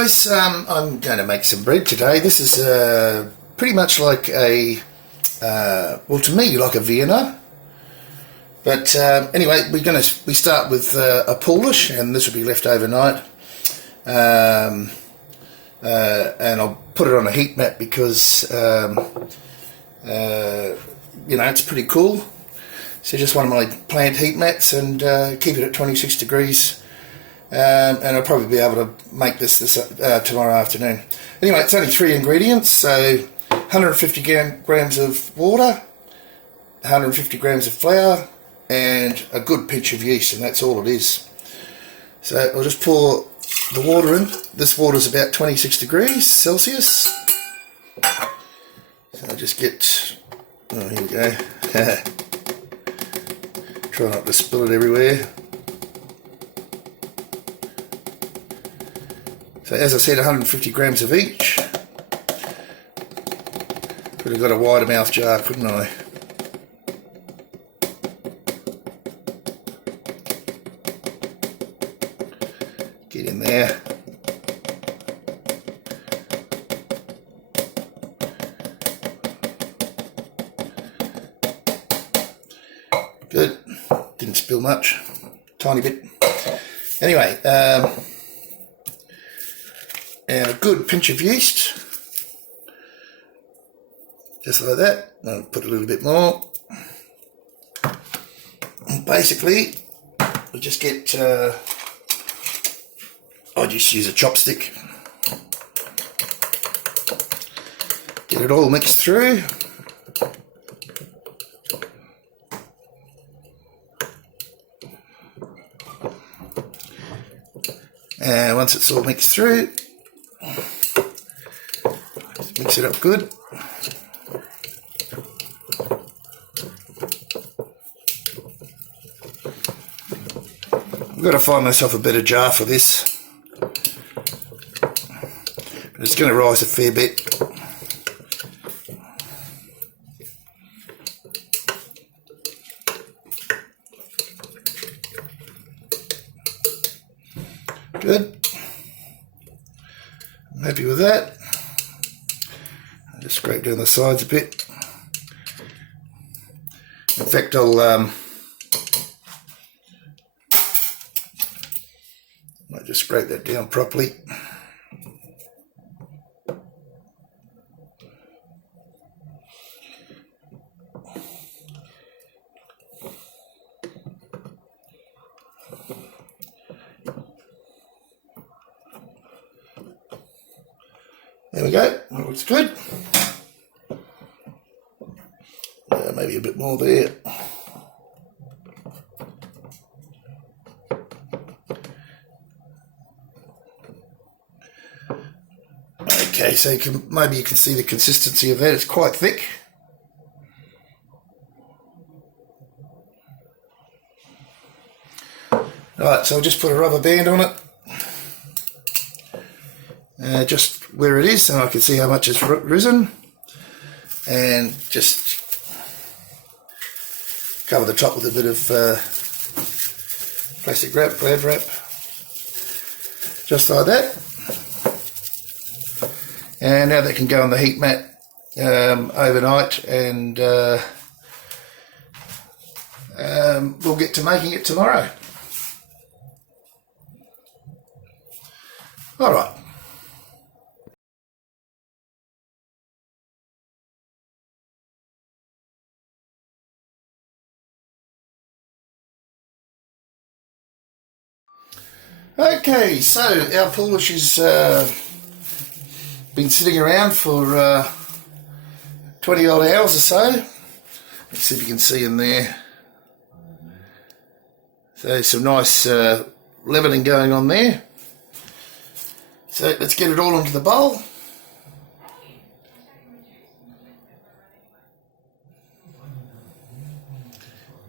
guys, I'm going to make some bread today. This is pretty much like a, well, to me, like a Vienna. But anyway, we start with a Polish, and this will be left overnight. And I'll put it on a heat mat because you know, it's pretty cool. So just one of my plant heat mats, and keep it at 26 degrees. And I'll probably be able to make this tomorrow afternoon. Anyway, it's only 3 ingredients, so 150 grams of water, 150 grams of flour, and a good pinch of yeast, and that's all it is. So I'll just pour the water in. This water is about 26 degrees Celsius. So I'll just get, oh, here we go. Try not to spill it everywhere. So as I said, 150 grams of each. Could have got a wider mouth jar, couldn't I? Get in there. Good. Didn't spill much. Tiny bit. Anyway, and a good pinch of yeast, just like that. I'll put a little bit more. And basically, we just get, I just use a chopstick. Get it all mixed through. And once it's all mixed through, mix it up good. I've got to find myself a better jar for this. But it's going to rise a fair bit. Good. I'm happy with that. I'll just scrape down the sides a bit. In fact, I'll might just scrape that down properly. There we go, that looks good. Maybe a bit more there. Okay, so maybe you can see the consistency of that. It's quite thick. Alright, so I'll just put a rubber band on it. Just where it is, so I can see how much it's risen. And just cover the top with a bit of plastic wrap, Glad wrap. Just like that. And now that can go on the heat mat overnight, and we'll get to making it tomorrow. All right. Okay, so our Polish has been sitting around for 20 odd hours or so. Let's see if you can see in there. So some nice leavening going on there. So let's get it all onto the bowl.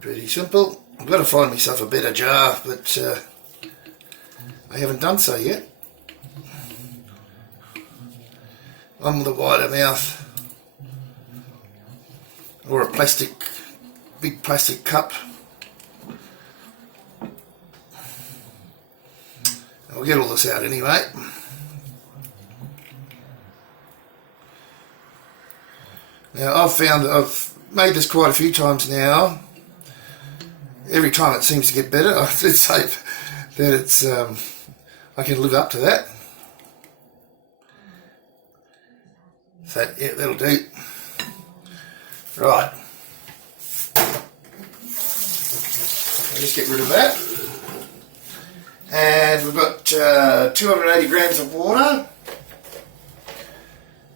Pretty simple. I've got to find myself a better jar, but I haven't done so yet. One with a wider mouth, or a big plastic cup. I'll get all this out anyway. Now I've found that I've made this quite a few times now. Every time it seems to get better. I did say that it's I can live up to that. So yeah, that'll do. Right. I'll just get rid of that. And we've got 280 grams of water.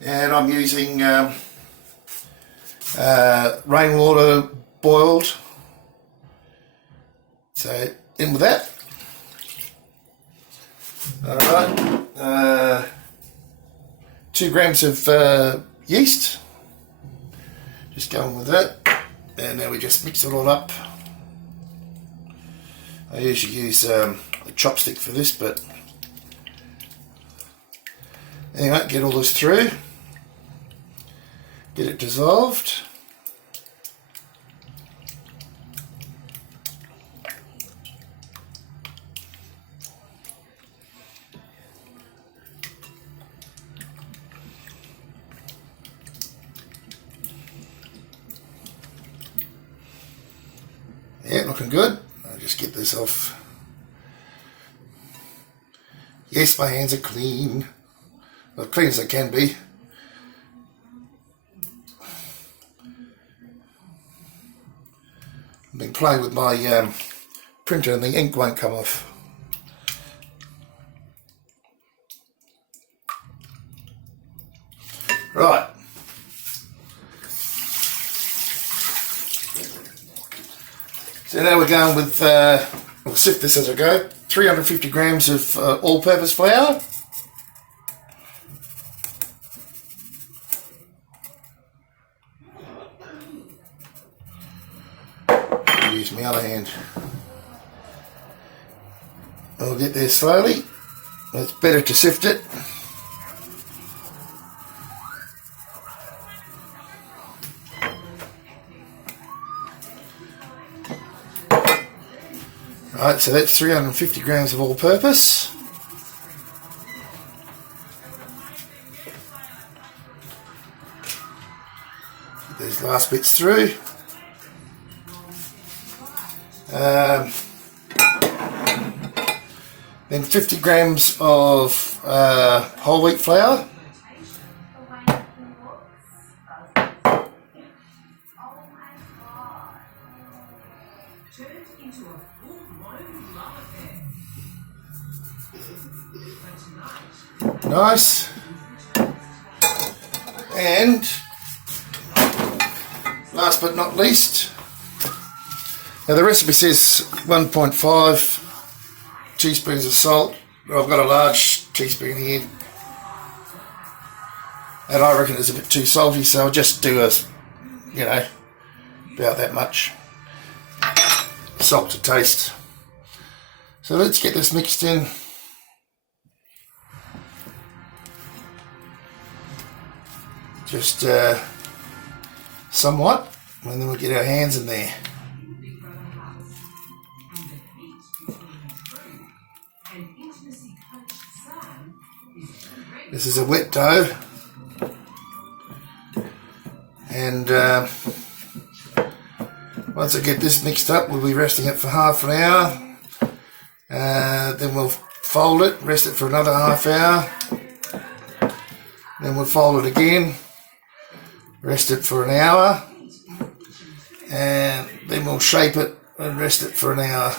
And I'm using rainwater boiled. So in with that. Alright. 2 grams of yeast. Just going with that. And now we just mix it all up. I usually use a chopstick for this, but anyway, get all this through. Get it dissolved. Yeah, looking good. I'll just get this off. Yes, my hands are clean. Well, clean as they can be. I've been playing with my printer and the ink won't come off. Right. So now we're going with, we'll sift this as I go, 350 grams of all-purpose flour. Use my other hand. I'll get there slowly. It's better to sift it. Right, so that's 350 grams of all-purpose. Get these last bits through. Then 50 grams of whole wheat flour. Nice. And last but not least, now the recipe says 1.5 teaspoons of salt, but I've got a large teaspoon here and I reckon it's a bit too salty, so I'll just do about that much salt to taste. So let's get this mixed in. Just somewhat, and then we'll get our hands in there. This is a wet dough, and once I get this mixed up, we'll be resting it for half an hour. Then we'll fold it, rest it for another half hour. Then we'll fold it again, rest it for an hour, and then we'll shape it and rest it for an hour.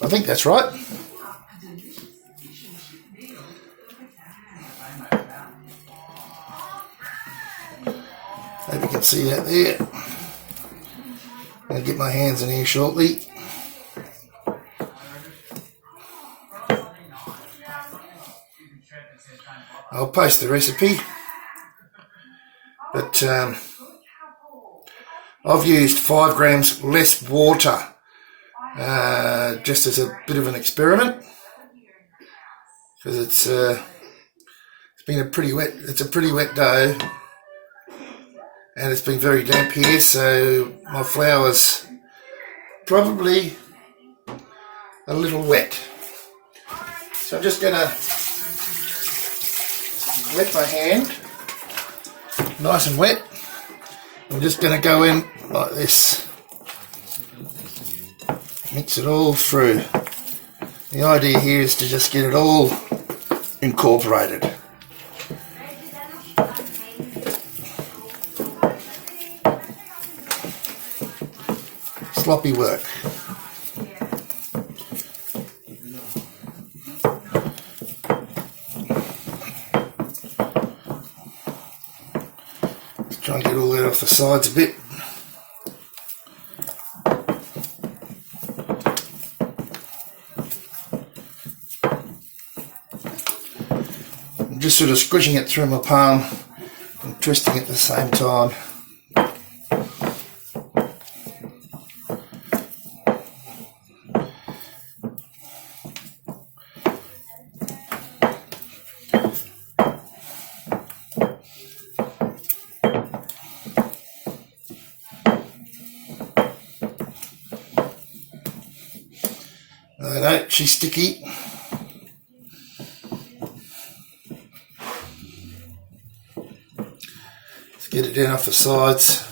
I think that's right. Hope you can see that there. I'll get my hands in here shortly. I'll post the recipe, but I've used 5 grams less water just as a bit of an experiment, because it's been a pretty wet dough, and it's been very damp here, so my flour's probably a little wet. So I'm just going to wet my hand nice and wet. I'm just going to go in like this. Mix it all through. The idea here is to just get it all incorporated. Sloppy work. Let's try and get all that off the sides a bit. I'm just sort of squishing it through my palm and twisting it at the same time. I know, she's sticky. Let's get it down off the sides.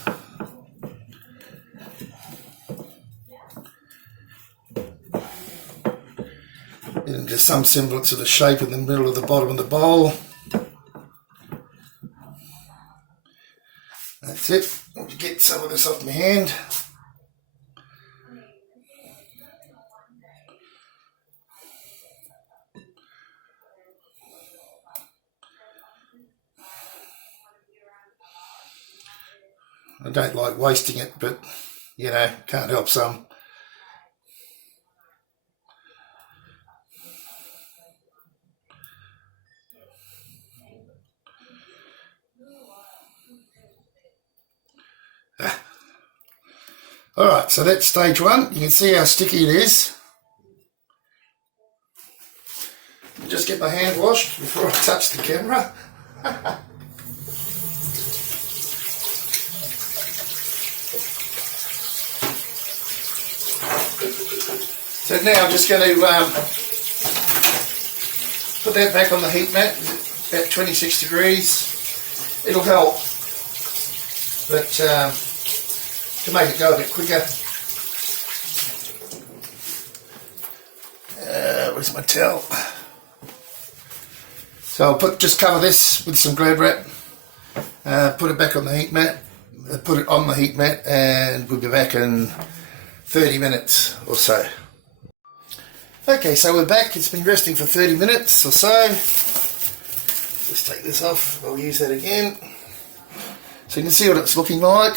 And just some semblance of the shape in the middle of the bottom of the bowl. That's it. I'll get some of this off my hand. I don't like wasting it, but you know, can't help some. Alright, so that's stage one. You can see how sticky it is. I'll just get my hand washed before I touch the camera. So now I'm just going to put that back on the heat mat at 26 degrees. It'll help, but to make it go a bit quicker. Where's my towel? So I'll just cover this with some Glad wrap, put it back on the heat mat, put it on the heat mat, and we'll be back in 30 minutes or so. Okay, so we're back. It's been resting for 30 minutes or so. Just take this off. I'll use that again. So you can see what it's looking like.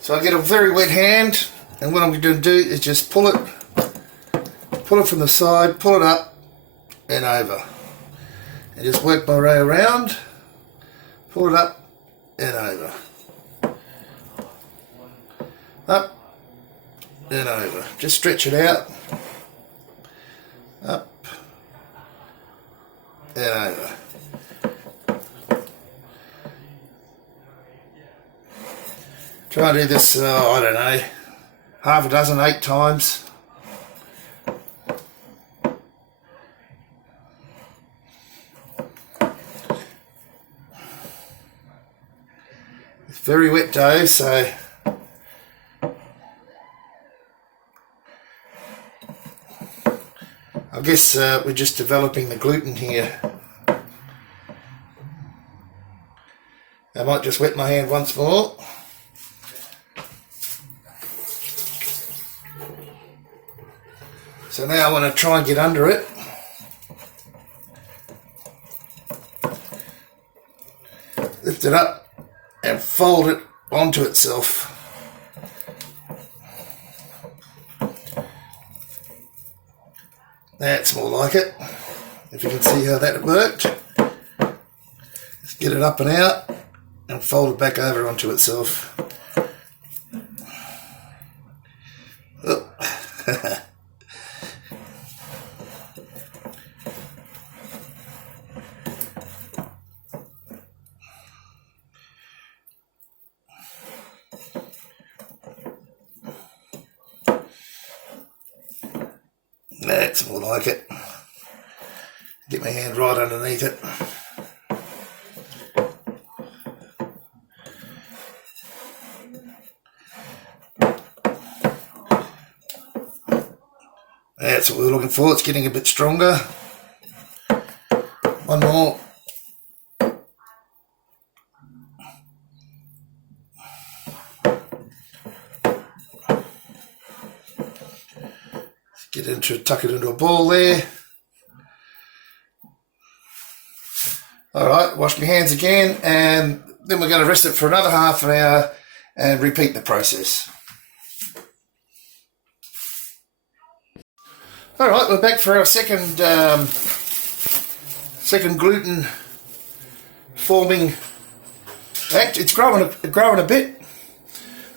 So I get a very wet hand, and what I'm going to do is just pull it from the side, pull it up and over, and just work my way around, pull it up and over, up and over. Just stretch it out, up and over. Try and do this, I don't know, half a dozen, 8 times. It's very wet dough, so I guess we're just developing the gluten here. I might just wet my hand once more. So now I want to try and get under it. Lift it up and fold it onto itself. That's more like it. If you can see how that worked. Let's get it up and out and fold it back over onto itself. Oh. That's more like it. Get my hand right underneath it. That's what we're looking for. It's getting a bit stronger. One more. Tuck it into a ball there. Alright, wash my hands again, and then we're going to rest it for another half an hour and repeat the process. Alright, we're back for our second gluten forming act. It's growing a bit.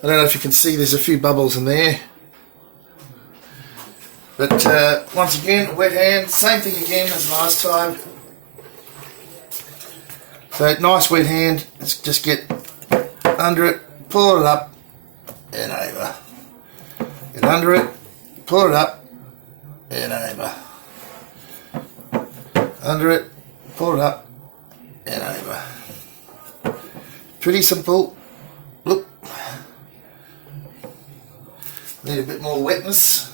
I don't know if you can see, there's a few bubbles in there. But once again, wet hand, same thing again as last time. So nice wet hand, let's just get under it, pull it up and over. Get under it, pull it up and over. Under it, pull it up and over. Pretty simple. Look. Need a bit more wetness.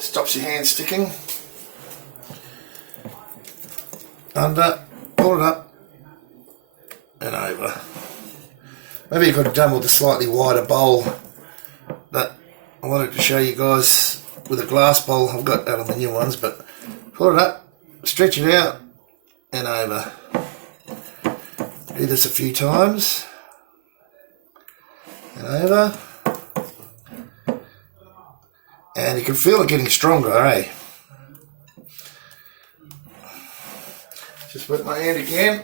Stops your hand sticking. Under, pull it up and over. Maybe you could have done with a slightly wider bowl, but I wanted to show you guys with a glass bowl. I've got aluminium ones, but pull it up, stretch it out and over. Do this a few times and over. And you can feel it getting stronger, eh? Just wet my hand again.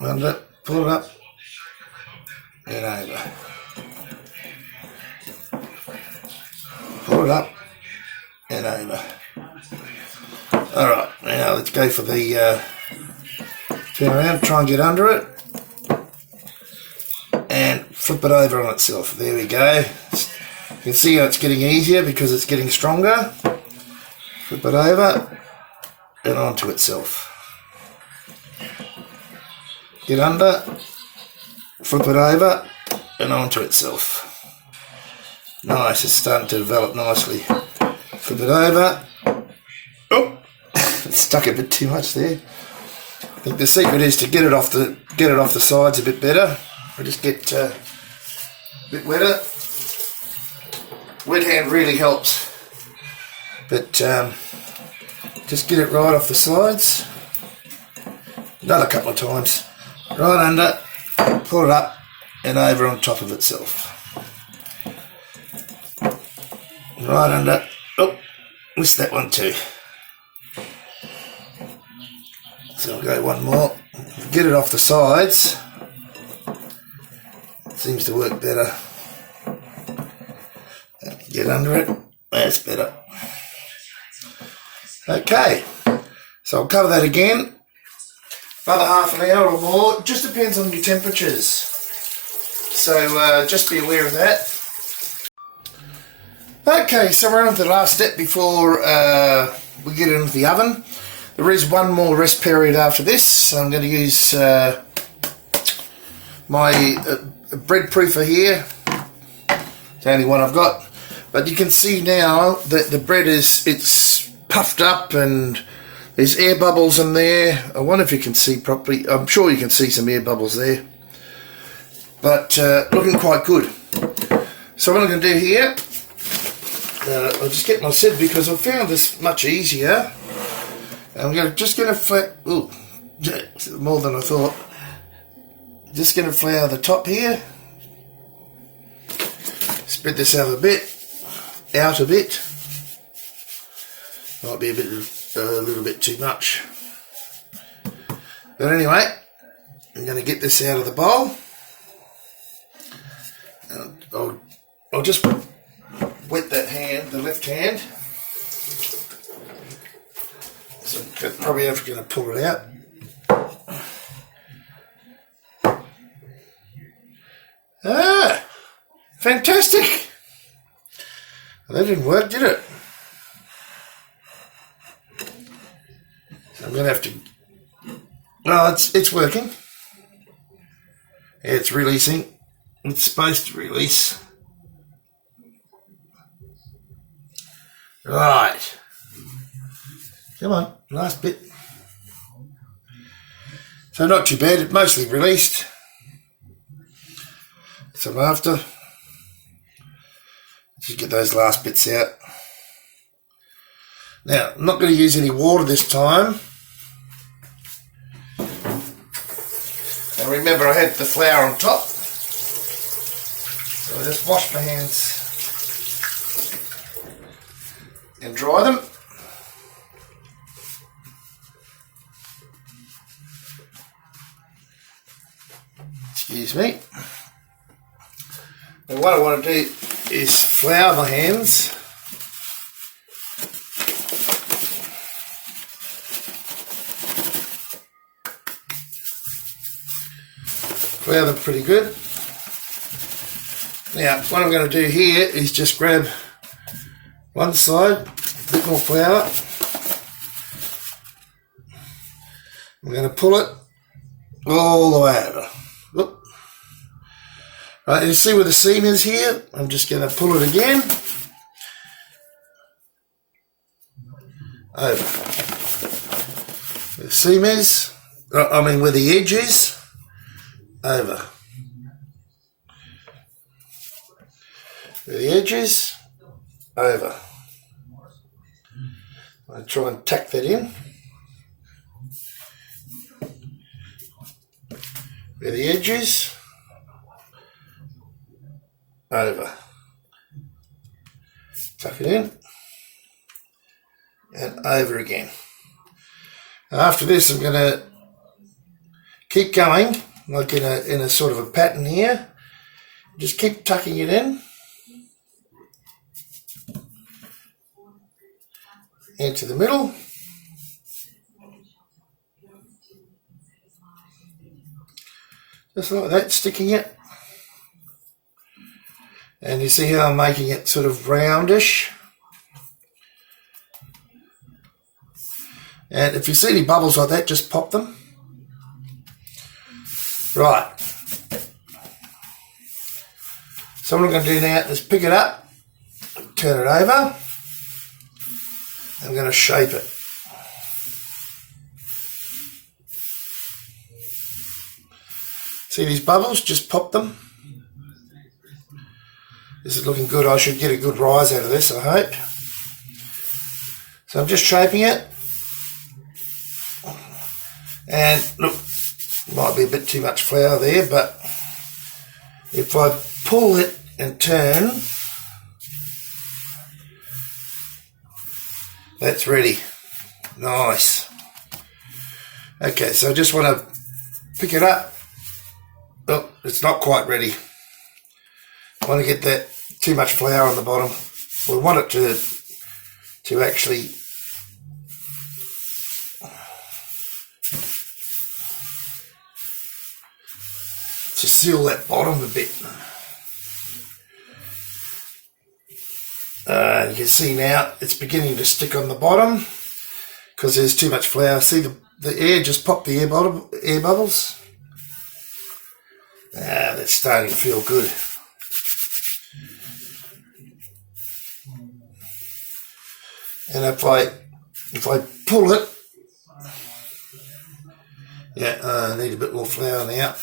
Under, pull it up and over. Pull it up and over. Alright, now let's go for the turn around, try and get under it. And flip it over on itself. There we go. You can see how it's getting easier because it's getting stronger. Flip it over and onto itself. Get under, flip it over and onto itself. Nice, it's starting to develop nicely. Flip it over. Oh, it stuck a bit too much there. I think the secret is to get it off the sides a bit better. I just get a bit wetter. Wet hand really helps, but just get it right off the sides. Another couple of times. Right under, pull it up and over on top of itself. Right under. Oh, missed that one too. So I'll go one more. Get it off the sides. Seems to work better. Get under it. That's better. Okay, so I'll cover that again. Another half an hour or more. It just depends on your temperatures. So just be aware of that. Okay, so we're on to the last step before we get it into the oven. There is one more rest period after this. So I'm going to use my bread proofer here. It's the only one I've got. But you can see now that the bread it's puffed up and there's air bubbles in there. I wonder if you can see properly. I'm sure you can see some air bubbles there. But looking quite good. So what I'm going to do here, I'll just get my sieve because I found this much easier. I'm just going to flat. Ooh, more than I thought. Just going to flour the top here. Spread this out a bit. Might be a little bit too much. But anyway, I'm going to get this out of the bowl. I'll just wet that hand, the left hand. So I'm probably going to pull it out. Fantastic. That didn't work, did it? So I'm going to have to... Oh, it's working. It's releasing. It's supposed to release. Right. Come on, last bit. So not too bad, it mostly released. So after, just get those last bits out. Now, I'm not going to use any water this time. And remember, I had the flour on top. So I just wash my hands and dry them. Excuse me. And what I want to do is flour my hands. Flour them pretty good. Now, what I'm going to do here is just grab one side, a bit more flour. I'm going to pull it all the way over. Look. Right, you see where the seam is here? I'm just going to pull it again. Over. Where the seam is, where the edge is, over. Where the edge is, over. I'll try and tack that in. Where the edge is, over. Tuck it in. And over again. After this, I'm going to keep going, like in a sort of a pattern here. Just keep tucking it in. Into the middle. Just like that, sticking it. And you see how I'm making it sort of roundish. And if you see any bubbles like that, just pop them. Right. So what I'm going to do now is pick it up, turn it over. I'm going to shape it. See these bubbles? Just pop them. This is looking good. I should get a good rise out of this, I hope. So I'm just shaping it. And look, might be a bit too much flour there, but if I pull it and turn, that's ready. Nice. Okay, so I just want to pick it up. Oh, it's not quite ready. I want to get that too much flour on the bottom. We want it to actually to seal that bottom a bit. You can see now it's beginning to stick on the bottom because there's too much flour. See the air just popped the air bubbles. That's starting to feel good. And if I pull it, yeah, I need a bit more flour now.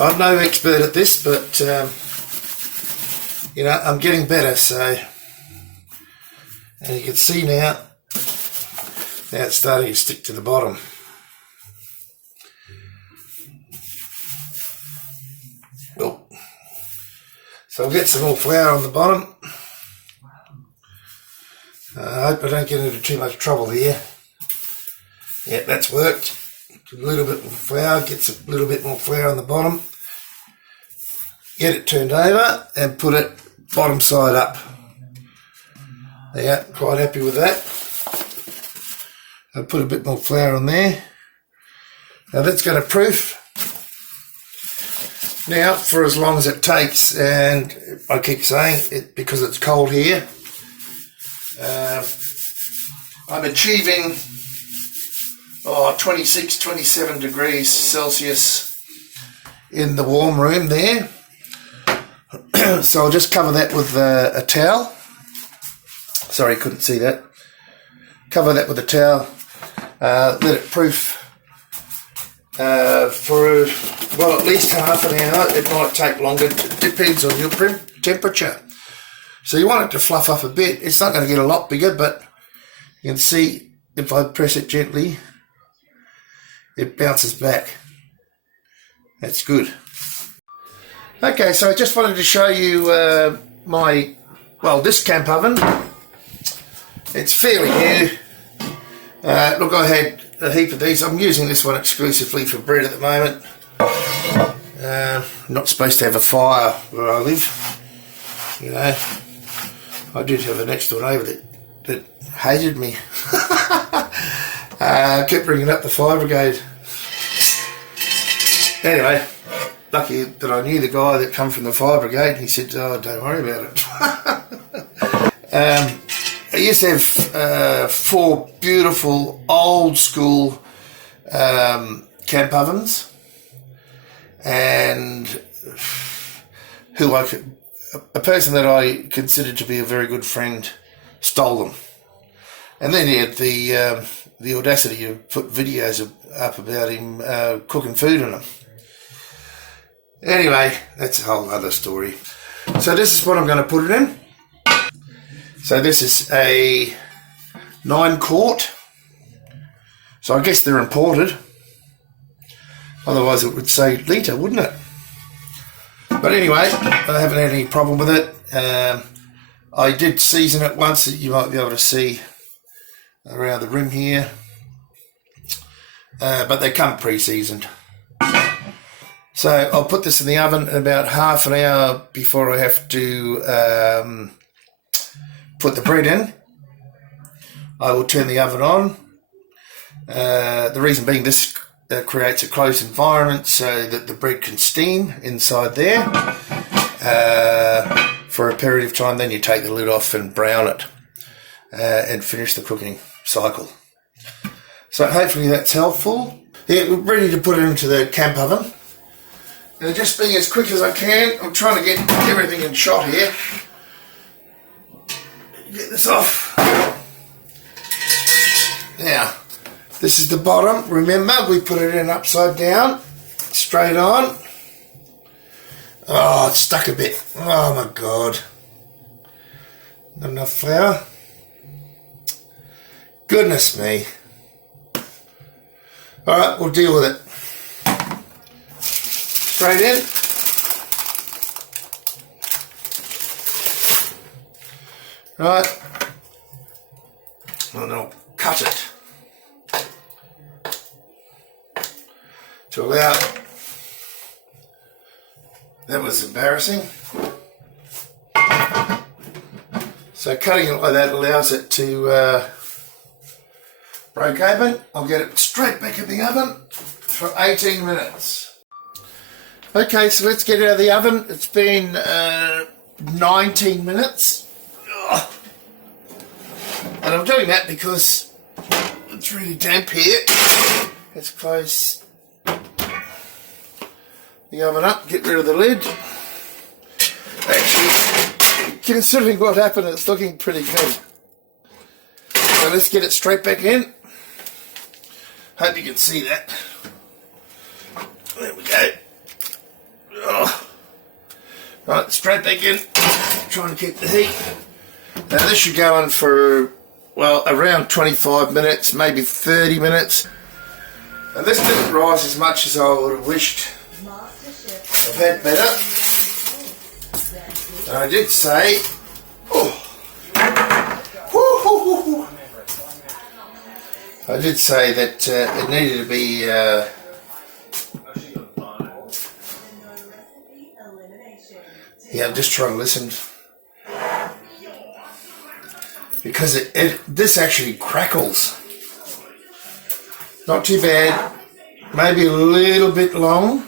I'm no expert at this, but you know, I'm getting better. So, and you can see now it's starting to stick to the bottom. Well, so I'll get some more flour on the bottom. I hope I don't get into too much trouble here. Yeah, that's worked. A little bit more flour, gets a little bit more flour on the bottom. Get it turned over and put it bottom side up. Yeah, quite happy with that. I'll put a bit more flour on there. Now that's going to proof Now, for as long as it takes, and I keep saying it because it's cold here, I'm achieving 26, 27 degrees Celsius in the warm room there. So I'll just cover that with a towel. Sorry, couldn't see that. Cover that with a towel. Let it proof for, well, at least half an hour. It might take longer. It depends on your temperature. So you want it to fluff up a bit. It's not going to get a lot bigger, but you can see if I press it gently, it bounces back. That's good. Okay, so I just wanted to show you this camp oven. It's fairly new. Look, I had a heap of these. I'm using this one exclusively for bread at the moment. I'm not supposed to have a fire where I live. You know, I did have a next door neighbour that hated me. Kept bringing up the fire brigade. Anyway, lucky that I knew the guy that come from the fire brigade. He said, "Oh, don't worry about it." I used to have 4 beautiful old school camp ovens, and a person that I considered to be a very good friend stole them, and then he had the audacity to put videos up about him cooking food in them. Anyway, that's a whole other story. So this is what I'm going to put it in. So this is a 9-quart. So I guess they're imported. Otherwise it would say litre, wouldn't it? But anyway, I haven't had any problem with it. I did season it once, that you might be able to see around the rim here. But they come pre-seasoned. So I'll put this in the oven about half an hour before I have to put the bread in. I will turn the oven on. The reason being this creates a closed environment so that the bread can steam inside there for a period of time. Then you take the lid off and brown it and finish the cooking cycle. So hopefully that's helpful. Yeah, we're ready to put it into the camp oven. And just being as quick as I can, I'm trying to get everything in shot here. Get this off. Now, this is the bottom. Remember, we put it in upside down, straight on. Oh, it's stuck a bit. Oh my God. Not enough flour. Goodness me. Alright, we'll deal with it. Straight in. Right. And I'll cut it to allow. That was embarrassing. So cutting it like that allows it to break open. I'll get it straight back in the oven for 18 minutes. Okay, so let's get it out of the oven. It's been 19 minutes. Ugh. And I'm doing that because it's really damp here. Let's close the oven up, get rid of the lid. Actually, considering what happened, it's looking pretty good. So let's get it straight back in. Hope you can see that. There we go. Oh. Right, straight back in. Trying to keep the heat. Now this should go on for, well, around 25 minutes, maybe 30 minutes. And this didn't rise as much as I would have wished. I've had better. And I did say, I did say that it needed to be yeah, I'm just trying to listen because this actually crackles. Not too bad, maybe a little bit long,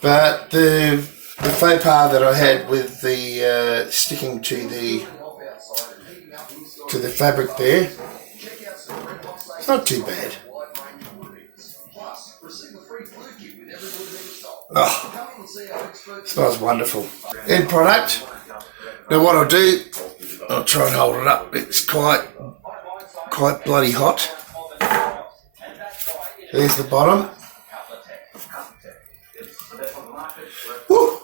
But the faux pas that I had with the sticking to the fabric there, it's not too bad. Oh, smells wonderful. End product. Now what I'll do, I'll try and hold it up. It's quite bloody hot. There's the bottom. Woo.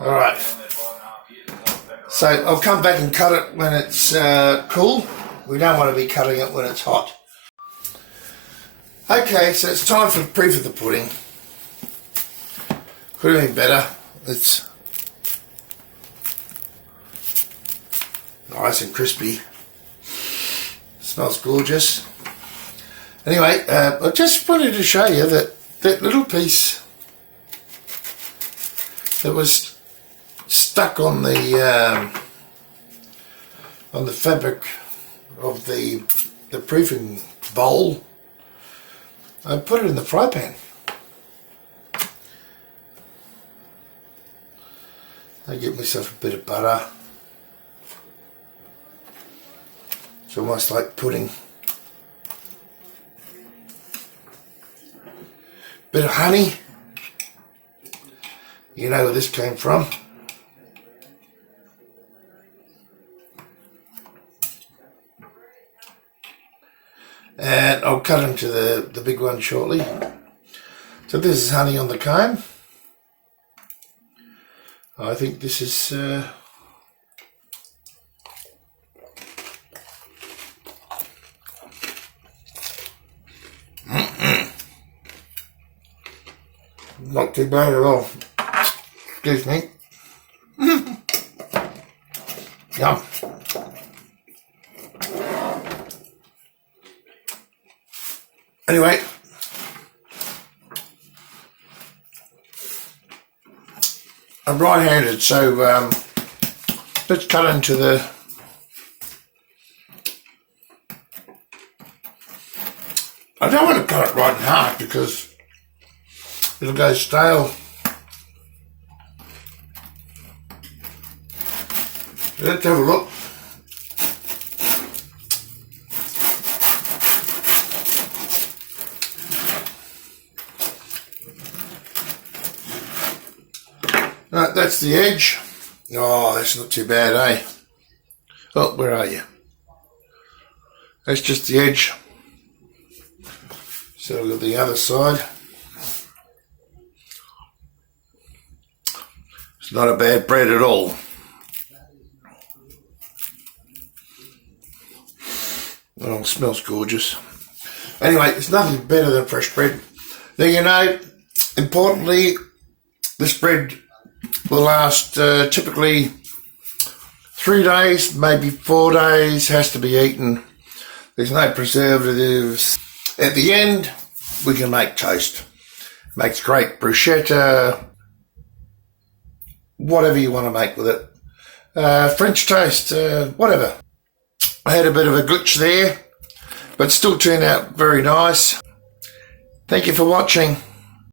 All right. So I'll come back and cut it when it's cool. We don't want to be cutting it when it's hot. Okay, so it's time for the proof of the pudding. Could have been better. It's nice and crispy. Smells gorgeous. Anyway, I just wanted to show you that little piece that was stuck on the fabric of the proofing bowl. I put it in the fry pan. I get myself a bit of butter. It's almost like pudding. Bit of honey. You know where this came from. And I'll cut into the big one shortly. So this is honey on the comb. I think this is not too bad at all. Excuse me. Yum. Anyway, I'm right-handed, so let's cut into the I don't want to cut it right in half because it'll go stale. Let's have a look. Right, that's the edge. Oh, that's not too bad, eh? Oh, where are you? That's just the edge. So we've got the other side. It's not a bad bread at all. Oh, it smells gorgeous. Anyway, it's nothing better than fresh bread. Now, you know, importantly, this bread will last typically 3 days, maybe 4 days, has to be eaten. There's no preservatives. At the end, we can make toast. Makes great bruschetta, whatever you want to make with it. French toast, whatever. I had a bit of a glitch there, but still turned out very nice. Thank you for watching.